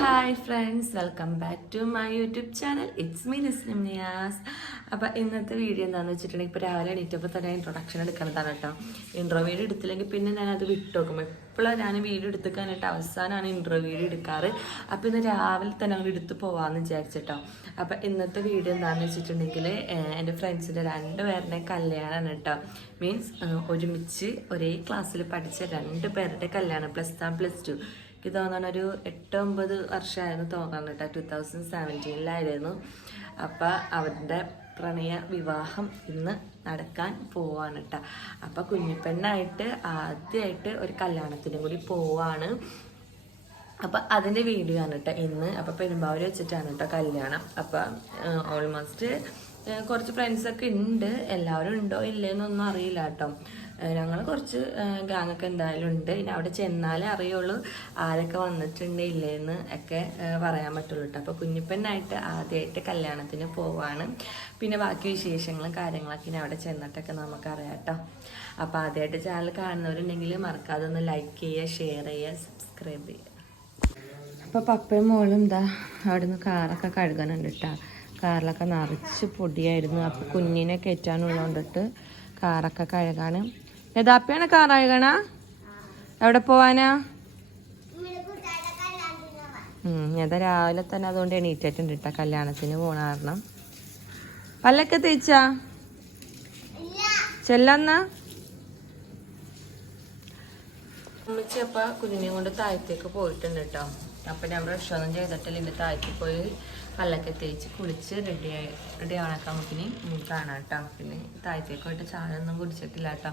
Hi friends welcome back to my YouTube channel it's me നിസ്ലിം Niyas അപ്പോൾ ഇന്നത്തെ video എന്താണെന്ന് വെച്ചിട്ടുണ്ടെങ്കിൽ ഇപ്പോൾ രാവിലെ എണീറ്റപ്പോൾ തന്നെ ഇൻട്രൊഡക്ഷൻ എടുക്കുന്നതാണ് കേട്ടോ. ഇൻട്രോ വീഡിയോ എടുത്തില്ലെങ്കിൽ പിന്നെ ഞാനത് വിട്ടു നോക്കും എപ്പോഴും ഞാൻ വീഡിയോ എടുത്തുക്കാനായിട്ട് അവസാനമാണ് ഇൻട്രോ വീഡിയോ എടുക്കാറ്. അപ്പോൾ ഇന്ന് രാവിലെ തന്നെ അങ്ങോട്ട് എടുത്ത് പോകാമെന്ന് വിചാരിച്ചിട്ടോ അപ്പോൾ ഇന്നത്തെ വീഡിയോ എന്താണെന്ന് വെച്ചിട്ടുണ്ടെങ്കിൽ എന്റെ ഫ്രണ്ട്സിന്റെ രണ്ട് പേരുടെ കല്യാണമാണ് കേട്ടോ മീൻസ് ഒരുമിച്ച് ഒരേ ക്ലാസ്സിൽ പഠിച്ച രണ്ട് പേരുടെ കല്യാണം. പ്ലസ് വൺ പ്ലസ് ടു എനിക്ക് തോന്നണ ഒരു എട്ട് ഒമ്പത് വർഷമായിരുന്നു തോന്നണം കേട്ടോ. ടു തൗസൻഡ് സെവന്റീനിലായിരുന്നു അപ്പം അവരുടെ പ്രണയ വിവാഹം ഇന്ന് നടക്കാൻ പോവാണ് കേട്ടോ. അപ്പം കുഞ്ഞിപ്പെണ്ണായിട്ട് ആദ്യമായിട്ട് ഒരു കല്യാണത്തിനും കൂടി പോവാണ്. അപ്പം അതിന്റെ വീഡിയോ ആണ് കേട്ടോ ഇന്ന്. അപ്പം പെരുമ്പാവൂർ വെച്ചിട്ടാണ് കേട്ടോ കല്യാണം. അപ്പം ഓൾമോസ്റ്റ് കുറച്ച് ഫ്രണ്ട്സൊക്കെ ഉണ്ട്. എല്ലാവരും ഉണ്ടോ ഇല്ലേന്നൊന്നും അറിയില്ല കേട്ടോ. ഞങ്ങൾ കുറച്ച് ഗാങ്ങൊക്കെ എന്തായാലും ഉണ്ട്. ഇനി അവിടെ ചെന്നാലേ അറിയുള്ളൂ ആരൊക്കെ വന്നിട്ടുണ്ട് ഇല്ലേന്ന് ഒക്കെ പറയാൻ പറ്റുള്ളൂ കേട്ടോ അപ്പോൾ കുഞ്ഞിപ്പെണ്ണായിട്ട് ആദ്യമായിട്ട് കല്യാണത്തിന് പോവാണ്. പിന്നെ ബാക്കി വിശേഷങ്ങളും കാര്യങ്ങളൊക്കെ ഇനി അവിടെ ചെന്നിട്ടൊക്കെ നമുക്കറിയാം കേട്ടോ അപ്പോൾ ആദ്യമായിട്ട് ചാനൽ കാണുന്നവരുണ്ടെങ്കിൽ മറക്കാതെ ഒന്ന് ലൈക്ക് ചെയ്യുക ഷെയർ ചെയ്യുക സബ്സ്ക്രൈബ് ചെയ്യുക. അപ്പോൾ പപ്പയും മോളും എന്താ അവിടുന്ന് കാറൊക്കെ കഴുകാനുണ്ട് കേട്ടോ കാറിലൊക്കെ നിറച്ച് പൊടിയായിരുന്നു. അപ്പോൾ കുഞ്ഞിനെ കയറ്റാനുള്ളതുകൊണ്ടിട്ട് കാറൊക്കെ കഴുകാണ്. യഥാപ്പിയാണ് കാറായകണ എവിടെ പോവാനാ? ഞാൻ രാവിലെ തന്നെ അതുകൊണ്ട് എണീറ്റിട്ടുണ്ട് കേട്ടോ കല്യാണത്തിന് പോണ കാരണം. പല്ലൊക്കെ തേച്ചാ? ചെല്ലന്ന? അമ്മച്ചി അപ്പൊ കുഞ്ഞിനെ കൊണ്ട് താഴത്തേക്ക് പോയിട്ടുണ്ട് കേട്ടോ അപ്പൊ ഞാൻ ബ്രഷ് ഒന്നും ചെയ്തിട്ടില്ല. ഇതിന്റെ താഴത്തേക്ക് പോയി പല്ലൊക്കെ തേച്ച് കുളിച്ച് റെഡി ആയി റെഡി ആവണൊക്കെ നമുക്കിനി കാണാം കേട്ടോ പിന്നെ താഴത്തേക്ക് പോയിട്ട് ചായ ഒന്നും കുടിച്ചിട്ടില്ല കേട്ടോ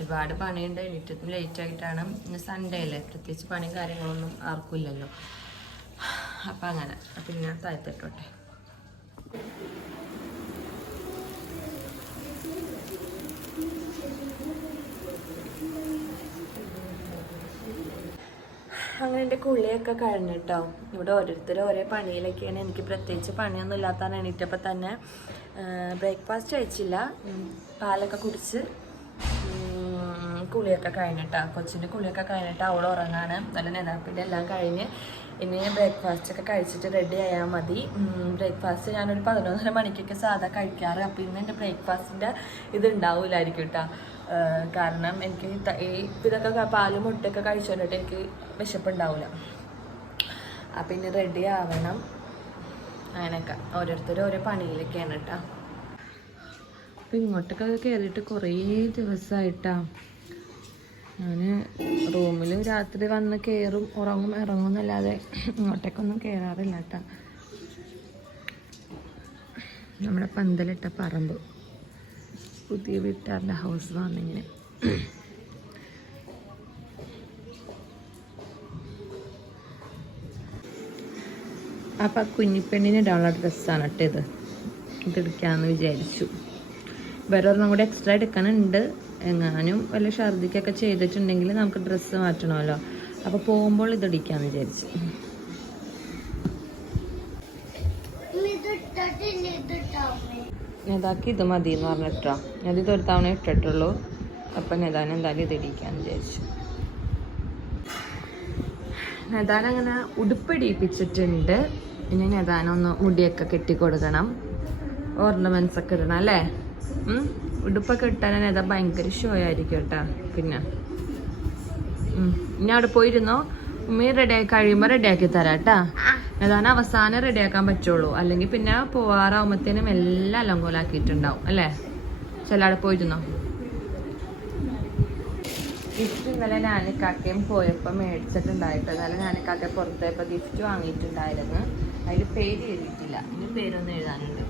ഒരുപാട് പണിയുണ്ട്. എണീറ്റും ലേറ്റ് ആയിട്ടാണ്. ഇന്ന് സൺഡേ അല്ലേ? പ്രത്യേകിച്ച് പണിയും കാര്യങ്ങളൊന്നും ആർക്കും ഇല്ലല്ലോ. അപ്പം അങ്ങനെ. പിന്നെ താഴ്ത്തിട്ടോട്ടെ അങ്ങനെ എന്റെ കുളിയൊക്കെ കഴിഞ്ഞിട്ടോ. ഇവിടെ ഓരോരുത്തരും ഓരോ പണിയിലൊക്കെയാണ്. എനിക്ക് പ്രത്യേകിച്ച് പണിയൊന്നും ഇല്ലാത്തതാണ്. എണീറ്റപ്പോൾ തന്നെ ബ്രേക്ക്ഫാസ്റ്റ് കഴിച്ചില്ല. പാലൊക്കെ കുടിച്ച് കുളിയൊക്കെ കഴിഞ്ഞിട്ടാ. കൊച്ചിന്റെ കുളിയൊക്കെ കഴിഞ്ഞിട്ട് അവൾ ഉറങ്ങാണ്. നല്ല നേതാപ്പിന്റെ എല്ലാം കഴിഞ്ഞ് ഇനി ബ്രേക്ക്ഫാസ്റ്റ് ഒക്കെ കഴിച്ചിട്ട് റെഡി ആയാൽ മതി. ബ്രേക്ക്ഫാസ്റ്റ് ഞാനൊരു പതിനൊന്നര മണിക്കൊക്കെ സാധാ കഴിക്കാറ്. അപ്പോൾ ഇന്ന് എന്റെ ബ്രേക്ക്ഫാസ്റ്റിന്റെ ഇത് കേട്ടോ കാരണം എനിക്ക് ഈ ഇതൊക്കെ പാലും മുട്ടയൊക്കെ കഴിച്ചുകൊണ്ടിട്ട് എനിക്ക് വിശപ്പുണ്ടാവില്ല അപ്പം ഇനി റെഡി ആവണം. അങ്ങനെയൊക്കെ. ഓരോരുത്തരും ഓരോ പണിയിലൊക്കെയാണ് കേട്ടോ അപ്പം ഇങ്ങോട്ടൊക്കെ കയറിയിട്ട് കുറേ ദിവസമായിട്ടാ ഞാൻ റൂമിൽ രാത്രി വന്ന് കയറും ഉറങ്ങും ഇറങ്ങും എന്നല്ലാതെ ഇങ്ങോട്ടേക്കൊന്നും കയറാറില്ല കേട്ടോ. നമ്മുടെ പന്തലിട്ട പറമ്പ്. പുതിയ വീട്ടുകാരുടെ ഹൗസ് വന്നിങ്ങനെ അപ്പം കുഞ്ഞിപ്പെണ്ണിന് ഇടാനുള്ള ഡ്രസ്സാണ് കേട്ടോ ഇത് ഇതെടുക്കാമെന്ന് വിചാരിച്ചു. വേറെ ഒരെണ്ണം കൂടി എക്സ്ട്രാ എടുക്കാനുണ്ട് എങ്ങാനും വല്ല ഛർദിക്കൊക്കെ ചെയ്തിട്ടുണ്ടെങ്കിൽ നമുക്ക് ഡ്രസ്സ് മാറ്റണമല്ലോ. അപ്പോൾ പോകുമ്പോൾ ഇതടിക്കാമെന്ന് വിചാരിച്ചു. നേതാക്ക് ഇത് മതി എന്ന് പറഞ്ഞിട്ടോ. ഞാൻ ഇത് ഒരു തവണ ഇട്ടിട്ടുള്ളൂ. അപ്പം നേതാൻ എന്തായാലും ഇത് ഇടിക്കാന്ന് വിചാരിച്ചു. നേതാൻ അങ്ങനെ ഉടുപ്പിടിപ്പിച്ചിട്ടുണ്ട് ഇനി നേതാനൊന്ന് മുടിയൊക്കെ കെട്ടിക്കൊടുക്കണം. ഓർണമെന്റ്സ് ഒക്കെ ഇടണം അല്ലേ? ഉം? ഉടുപ്പൊക്കെ ഇട്ടാൽ അതാ ഭയങ്കര ഷോ ആയിരിക്കും കേട്ടാ. പിന്നെ. ഇനി അവിടെ പോയിരുന്നോ? ഉമ്മയും റെഡി ആയി കഴിയുമ്പോൾ റെഡി ആക്കി തരാം കേട്ടാ. ഏതാണ് അവസാനം റെഡി ആക്കാൻ പറ്റുള്ളൂ. അല്ലെങ്കിൽ പിന്നെ പോവാറാവുമ്പത്തേനും എല്ലാം അലങ്കോലാക്കിയിട്ടുണ്ടാവും അല്ലേ? ചില അവിടെ പോയിരുന്നോ? ഗിഫ്റ്റ് ഇന്നലെ നാനിക്കാക്കയും പോയപ്പോൾ മേടിച്ചിട്ടുണ്ടായിട്ട് ഇന്നലെ നാനിക്കാക്ക പുറത്ത് പോയപ്പോൾ ഗിഫ്റ്റ് വാങ്ങിയിട്ടുണ്ടായിരുന്നു. അതിൽ പേര് എഴുതിയിട്ടില്ല. ഇനി പേരൊന്നും എഴുതാനുണ്ട്.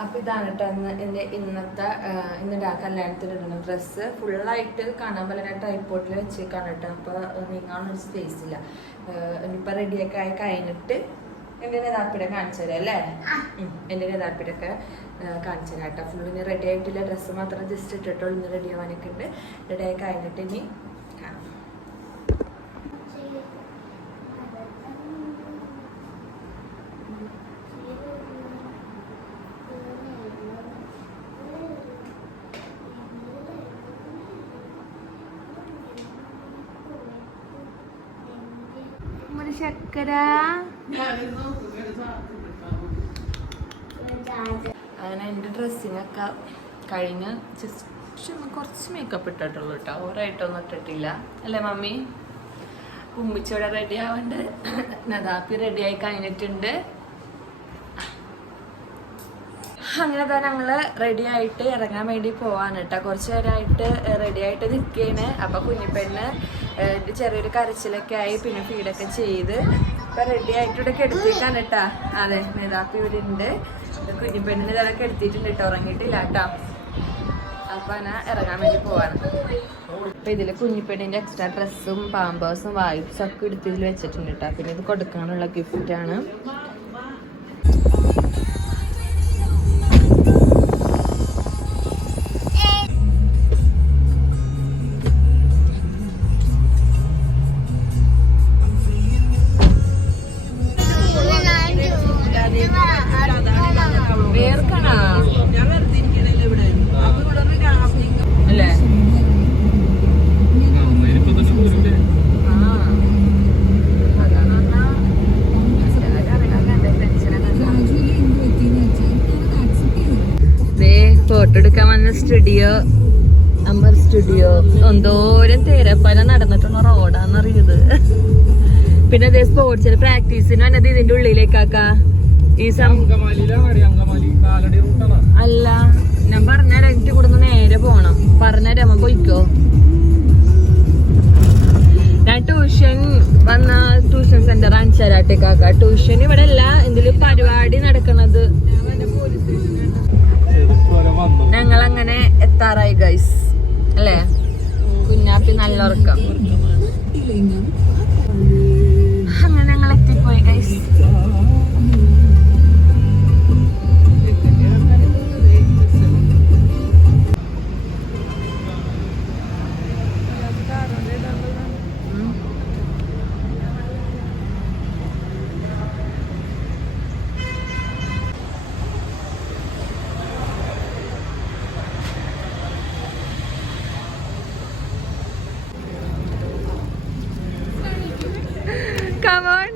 അപ്പൊ ഇതാണ് കേട്ടോ ഇന്ന് എന്റെ ഇന്നത്തെ ആ, ഇന്ന് രാ കല്യാണത്തിന് ഇടുന്ന ഡ്രസ്സ് ഫുള്ളായിട്ട് കാണാൻ പോലെ ടൈപ്പോട്ടിൽ വെച്ചേക്കാണ് കേട്ടോ അപ്പൊ നീങ്ങാനൊരു സ്പേസ് ഇല്ല. ഇനിയിപ്പോ റെഡിയൊക്കെ ആയി കഴിഞ്ഞിട്ട് എന്റെ താല്പര്യം കാണിച്ചു തരാം അല്ലേ? എന്റെ താല്പര്യമൊക്കെ കാണിച്ചു തരാം കേട്ടോ. ഫുള്ളിന് റെഡി ആയിട്ടില്ല. ഡ്രസ്സ് മാത്രം ജസ്റ്റ് ഇട്ടിട്ടുള്ളൂ. ഇന്ന് റെഡി ആവാനൊക്കെ ഉണ്ട്. റെഡി ആയി കഴിഞ്ഞിട്ട് ഇനി ശക്കരാ അങ്ങനെ എന്റെ ഡ്രസ്സിനൊക്കെ കഴിഞ്ഞ് ജസ്റ്റ് കുറച്ച് മേക്കപ്പ് ഇട്ടിട്ടുള്ളൂ കേട്ടോ ഓവറായിട്ടൊന്നും ഇട്ടിട്ടില്ല. അല്ലേ മമ്മി? ഉമ്മിച്ചോടെ റെഡി ആവണ്ട്. നദാപ്പി റെഡി ആയി കഴിഞ്ഞിട്ടുണ്ട്. അങ്ങനെ തന്നെ ഞങ്ങൾ റെഡി ആയിട്ട് ഇറങ്ങാൻ വേണ്ടി പോവാണ് കേട്ടോ കുറച്ച് നേരമായിട്ട് റെഡി ആയിട്ട് നിൽക്കുകയാണ് അപ്പൊ കുഞ്ഞിപ്പെണ്ണ് ചെറിയൊരു കരച്ചിലൊക്കെ ആയി പിന്നെ ഫീഡൊക്കെ ചെയ്ത് ഇപ്പൊ റെഡി ആയിട്ട് ഇവിടെ കേട്ടാ. അതെ മേധാപ്പി ഇവിടെ ഉണ്ട് കുഞ്ഞിപ്പെണ്ണിന് ഇതൊക്കെ എടുത്തിട്ടുണ്ട് കേട്ടോ ഉറങ്ങിയിട്ടില്ല കേട്ടോ. അപ്പൊ ഞാൻ ഇറങ്ങാൻ വേണ്ടി പോവാണ്. അപ്പൊ ഇതിൽ കുഞ്ഞിപ്പെണ്ണിന്റെ എക്സ്ട്രാ ഡ്രസ്സും പാമ്പേഴ്സും വായ്പസും ഒക്കെ എടുത്ത് ഇതിൽ വെച്ചിട്ടുണ്ട് കേട്ടോ. പിന്നെ ഇത് കൊടുക്കാനുള്ള ഗിഫ്റ്റ് ആണ്. ഫോട്ടോ സ്റ്റുഡിയോ അമർ സ്റ്റുഡിയോ എന്തോരം തേരപ്പല നടന്നിട്ടുള്ള റോഡാന്നറിയത് പിന്നെ അതേ സ്പോർട്സിന് പ്രാക്ടീസിന് വന്നത് ഇതിന്റെ ഉള്ളിലേക്കാക്ക. ഈ അല്ല ഞാൻ പറഞ്ഞാൽ എനിക്ക് ഇവിടുന്ന് നേരെ പോണം. പറഞ്ഞ രമ പോയിക്കോ. ഞാൻ ട്യൂഷൻ വന്ന ട്യൂഷൻ സെന്റർ അഞ്ചരാട്ടേക്കാക്ക. ട്യൂഷൻ ഇവിടെ അല്ല എന്തെങ്കിലും പരിപാടി നടക്കണത്. ഞങ്ങൾ അങ്ങനെ എത്താറായി ഗൈസ് അല്ലേ? കുഞ്ഞാപ്പി നല്ല ഉറക്കം. അങ്ങനെ ഞങ്ങൾ എത്തിപ്പോയി ഗൈസ് Come on.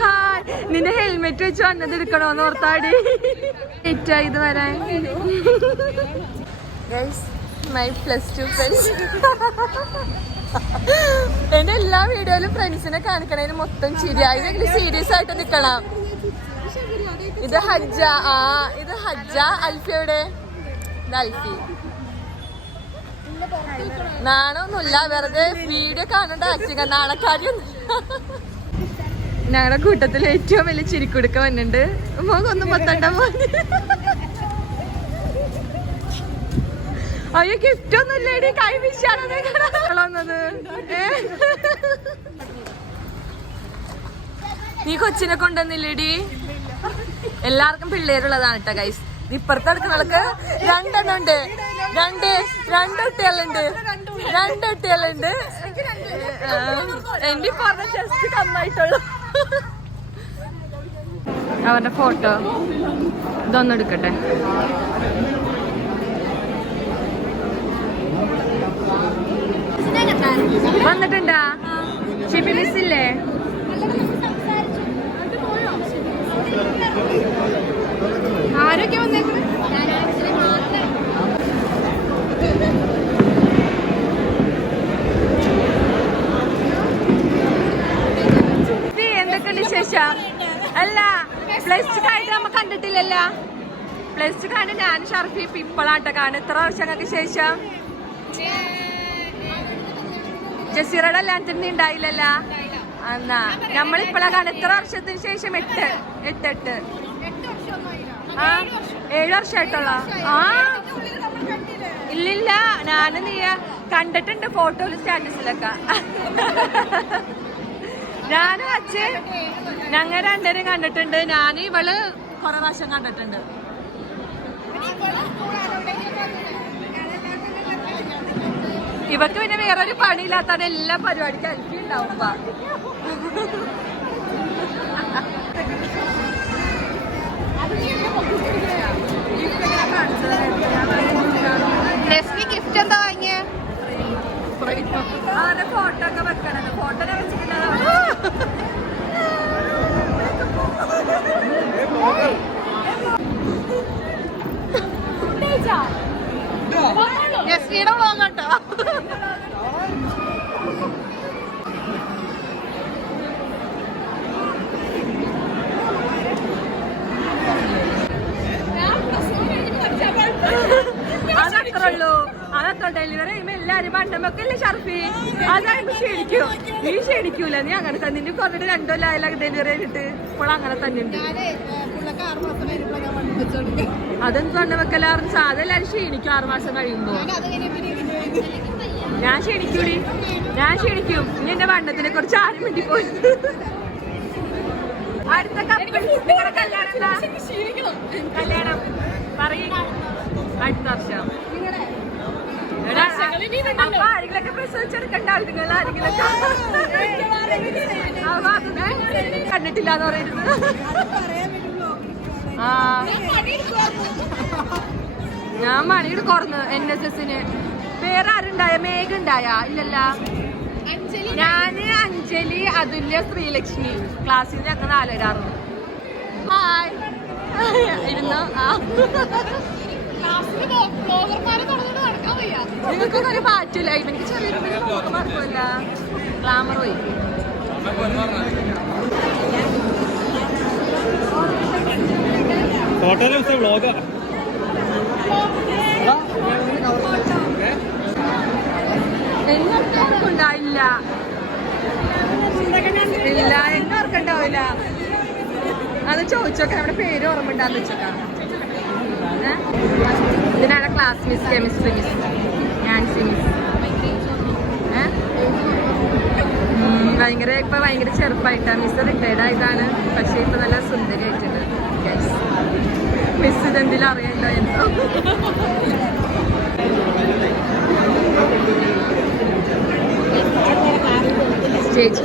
ഹായ് നിന്റെ ഹെൽമെറ്റ് വെച്ച് വന്നത് എടുക്കണോന്ന് ഓർത്താടി. ലേറ്റായി ഇത് വരാൻ. മൈ പ്ലസ് ടു ഫ്രണ്ട്സ് എന്റെ എല്ലാ വീഡിയോയിലും ഫ്രണ്ട്സിനെ കാണിക്കണതിന് മൊത്തം ഇതെങ്കിലും സീരിയസ് ആയിട്ട് നിക്കണം? ഇത് ഹജ്ജ. ആ ഇത് ഹജ്ജ അൽഫിയുടെ. അൽഫി. നാണൊന്നുമില്ല വെറുതെ വീഡിയോ കാണണ്ട ആക്ടിങ് നാണക്കാരിയൊന്നുമില്ല ഞങ്ങളുടെ കൂട്ടത്തിൽ ഏറ്റവും വലിയ ചിരിക്കുടുക്ക വന്നിട്ടുണ്ട് മുഖം പത്തണ്ട മോന് അയ്യോ ഗിഫ്റ്റ് ഒന്നും ഇല്ലേടി കൈ വിശാലത് നീ കൊച്ചിനെ കൊണ്ടുവന്നില്ലേടി? എല്ലാവർക്കും പിള്ളേരുള്ളതാണ് കേട്ടോ ഗൈസ് ഇപ്പുറത്തെ അടുക്കുന്നവൾക്ക് രണ്ടെണ്ണം ഉണ്ട് രണ്ട് രണ്ട് കുട്ടികളുണ്ട്. രണ്ട് കുട്ടികളുണ്ട്. എന്റെ പറഞ്ഞ ജസ്റ്റ് കമ്മായിട്ടുള്ളു. അവരുടെ ഫോട്ടോ ഇതൊന്നും എടുക്കട്ടെ. വന്നിട്ടുണ്ടാ? ഷിബി മിസ് ഇല്ലേ? ആരൊക്കെ വന്നേക്കുന്നത് എന്തൊക്കെയുണ്ട് ശേഷം അല്ല പ്ലസ് ടു കഴിഞ്ഞ് നമ്മ കണ്ടിട്ടില്ലല്ല. പ്ലസ് ടു കഴിഞ്ഞ് ഞാൻ ഷർഫി ഇപ്പോഴാട്ടോ കാണും എത്ര വർഷങ്ങൾക്ക് ശേഷം? ജസീറയുടെ കല്യാണത്തിന് ഉണ്ടായില്ലല്ല എന്നാ നമ്മളിപ്പോഴാ കാണും എത്ര വർഷത്തിന് ശേഷം എട്ട് എട്ട് എട്ട്. ആ ഏഴ് വർഷമായിട്ടുള്ള ആ. ഇല്ലില്ല ഞാൻ നീ കണ്ടിട്ടുണ്ട് ഫോട്ടോയിൽ സ്റ്റാറ്റസിലൊക്കെ. ഞാനും അച്ഛൻ ഞങ്ങൾ രണ്ടുപേരും കണ്ടിട്ടുണ്ട്. ഞാൻ ഇവൾ കൊറേ പ്രാവശ്യം കണ്ടിട്ടുണ്ട്. ഇവക്ക് പിന്നെ വേറൊരു പണിയില്ലാത്ത എല്ലാ പരിപാടിക്കും അൽഫി ഉണ്ടാവും നെസ്ലി ഗിഫ്റ്റ് എന്താ വാങ്ങിയ? ഫോട്ടോ ഒക്കെ വെക്കണത് ഫോട്ടോ വെച്ചിട്ടുണ്ടാവും ജസ്റ്റിയുടെ വ്ളോഗ് കേട്ടോ അതത്രേ ഉള്ളൂ അതത്ര ഡെലിവറി ചെയ്യുമ്പോ എല്ലാരും പണ്ടമൊക്കെ ഷർഫി? അതായത് ക്ഷണിക്കൂ. നീ ക്ഷണിക്കൂല. നീ അങ്ങനെ തന്നെ. നിന്നെ കൊറേ രണ്ടോ ലായാലും ഡെലിവറി ചെയ്തിട്ട്. ഇപ്പോൾ അങ്ങനെ തന്നെ ഉണ്ട്. അതെന്ത് പണ്ടമൊക്കെല്ലാരും സാധനം എല്ലാരും ക്ഷണിക്കും ആറ് മാസം കഴിയുമ്പോ. ഞാൻ ക്ഷണിക്കൂടി. ഞാൻ ക്ഷണിക്കും. ഇനി എന്റെ വണ്ണത്തിനെ കുറിച്ച് ആരും വേണ്ടി പോയി അടുത്ത കല്യാണം? കല്യാണം. പറയും. അടുത്ത വർഷം. കണ്ടിട്ടില്ല എന്ന് ഞാൻ മണിയുടെ കുറഞ്ഞു എൻ എസ് എസിന് വേറെ ആരുണ്ടായ? മേഘ ഉണ്ടായ? ഇല്ലല്ല. ഞാൻ അഞ്ജലി അതുല്യ ശ്രീലക്ഷ്മി. ക്ലാസ്സിൽ ഞങ്ങൾ നാലുപേരാറുണ്ട് ഹായ് ഇരുന്നോ? ആ. നിങ്ങൾക്കൊന്നും ഒരു പാറ്റില്ല എനിക്ക് ചെറിയൊരു കുഴപ്പമില്ല. ഗ്ലാമർ പോയി. ഫോട്ടോയിലെ ദിവസം വ്ളോഗാ എന്നൊക്കെ ഉണ്ടായില്ല ഇല്ല എന്നെ ഓർക്കണ്ടാവില്ല അത് ചോദിച്ചോക്കെ നമ്മുടെ പേര് ഓർമ്മ ഉണ്ടാന്ന് വെച്ചോക്കാം? ഇതിനാണ് class miss chemistry miss Nancy miss ഭയങ്കര ഇപ്പൊ ഭയങ്കര ചെറുപ്പമായിട്ടാണ് മിസ് റിട്ടയർഡ് ആയതാണ്. പക്ഷെ ഇപ്പൊ നല്ല സുന്ദരിയായിട്ടുണ്ട്. മിസ് ഇതെന്തിലും അറിയണ്ടോ എന്തോ. സ്റ്റേജ്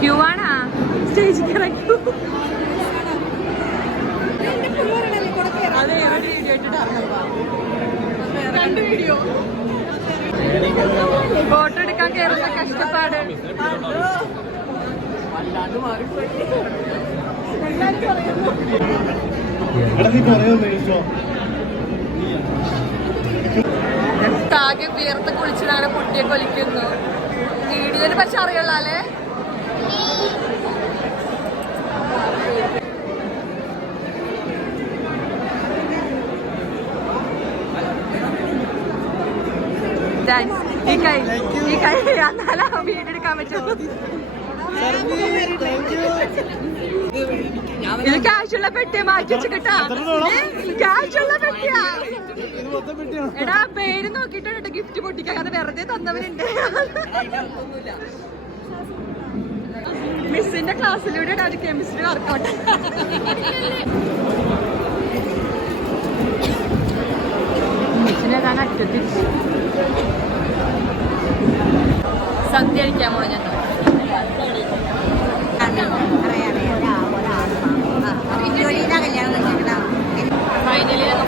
ക്യൂ ആണാ? സ്റ്റേജ് ക്യൂ അതെ ഒരു വീഡിയോ വീഡിയോ ഫോട്ടോ എടുക്കാൻ കയറുന്ന കഷ്ടപ്പാട്. പറയുന്നു ഇഷ്ടോ താകെ വിയർത്ത് കുളിച്ചിട്ട് അങ്ങനെ കുട്ടിയെ കൊലിക്കുന്നു വീഡിയോയിൽ പക്ഷെ അറിയുള്ള താങ്ക്സ് ഈ കൈ ഈ കൈ എന്നാലും വീട് എടുക്കാൻ പറ്റുമോ ഇത് ക്യാഷുള്ള പെട്ടി മാറ്റി വെച്ചിട്ടാ. ക്യാഷുള്ള പെട്ടിയാ. എടാ പേര് നോക്കിട്ടുണ്ട് ഗിഫ്റ്റ് പൊട്ടിക്കാതെ വെറുതെ തന്നവരുണ്ട് മിസ്സിന്റെ ക്ലാസ്സിലൂടെ അത് കെമിസ്ട്രി വർക്കൗട്ട് മിസ്സിനെ ഞാൻ അറ്റത്തിരിച്ചു സദ്യ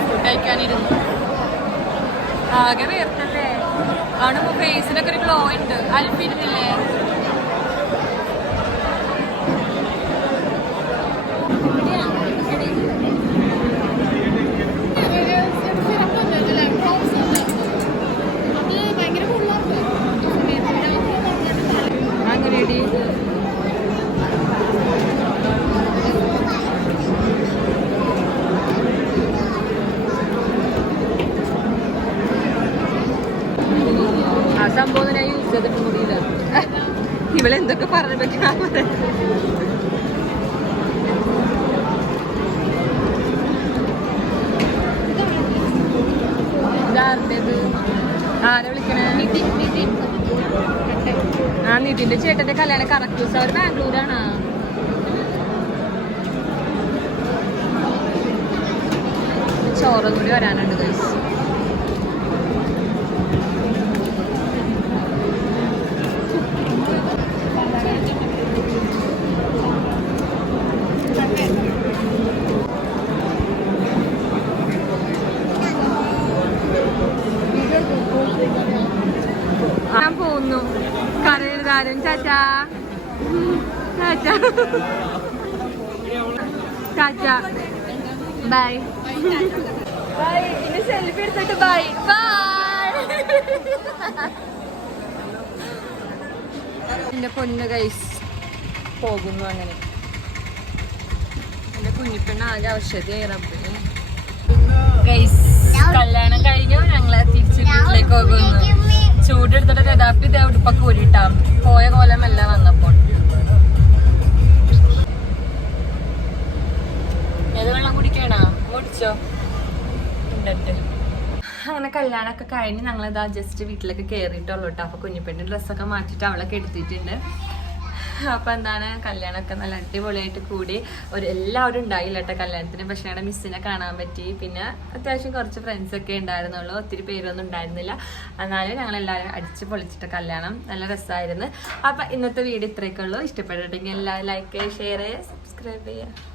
ഫുഡ് കഴിക്കാനിരുന്നു ആകെ വേർത്തല്ലേ അവിടെ ഫേസിനൊക്കെ ഒരു ഗ്ലോ ഉണ്ട് അൽഫിരുന്നില്ലേ ചോറും കൂടി വരാനുണ്ട് ഗൈസ് ഞാൻ പോകുന്നു. കരയുതാരും ചാച്ചാ. ചാച്ചാ. ചാച്ചാ. ബൈ ബൈ ഇനി സെൽഫി എടുത്തിട്ട് ബൈ ബൈ എന്റെ പൊന്നു കൈസ് പോകുന്നു അങ്ങനെ. എന്റെ കുഞ്ഞിപ്പെണ്ണ ആകെ ഔഷധിയായി റബ്ബിന് ഗൈസ് കല്യാണം കഴിഞ്ഞു ഞങ്ങളെ തിരിച്ച് വീട്ടിലേക്ക് പോകുന്നു. ചൂടെടുത്തിട്ട് രഥാപ്പി ഇതേ ഉടുപ്പൊക്കെ ഊരിട്ടാം. പോയ കോലമല്ല വന്നപ്പോൾ. ഉണ്ടിട്ട്. അങ്ങനെ കല്യാണമൊക്കെ കഴിഞ്ഞ് ഞങ്ങളിതാ ജസ്റ്റ് വീട്ടിലൊക്കെ കയറിയിട്ടുള്ളൂ കേട്ടോ അപ്പൊ കുഞ്ഞിപ്പെണ്ണിന്റെ ഡ്രസ്സൊക്കെ മാറ്റിയിട്ട് അവളൊക്കെ എടുത്തിട്ടുണ്ട്. അപ്പൊ എന്താണ് കല്യാണമൊക്കെ നല്ല അടിപൊളിയായിട്ട് കൂടി. ഒരു എല്ലാവരും ഉണ്ടായില്ല കേട്ടോ കല്യാണത്തിന്. പക്ഷേ ഞങ്ങളുടെ മിസ്സിനെ കാണാൻ പറ്റി. പിന്നെ അത്യാവശ്യം കുറച്ച് ഫ്രണ്ട്സ് ഒക്കെ ഉണ്ടായിരുന്നുള്ളൂ. ഒത്തിരി പേരൊന്നും ഉണ്ടായിരുന്നില്ല. എന്നാലും ഞങ്ങൾ എല്ലാവരും അടിച്ച് പൊളിച്ചിട്ട് കല്യാണം. നല്ല രസമായിരുന്നു അപ്പൊ ഇന്നത്തെ വീഡിയോ ഇത്രയൊക്കെ ഉള്ളൂ. ഇഷ്ടപ്പെട്ടിട്ടുണ്ടെങ്കിൽ എല്ലാവരും ലൈക്ക് ഷെയർ ചെയ്യുക സബ്സ്ക്രൈബ് ചെയ്യുക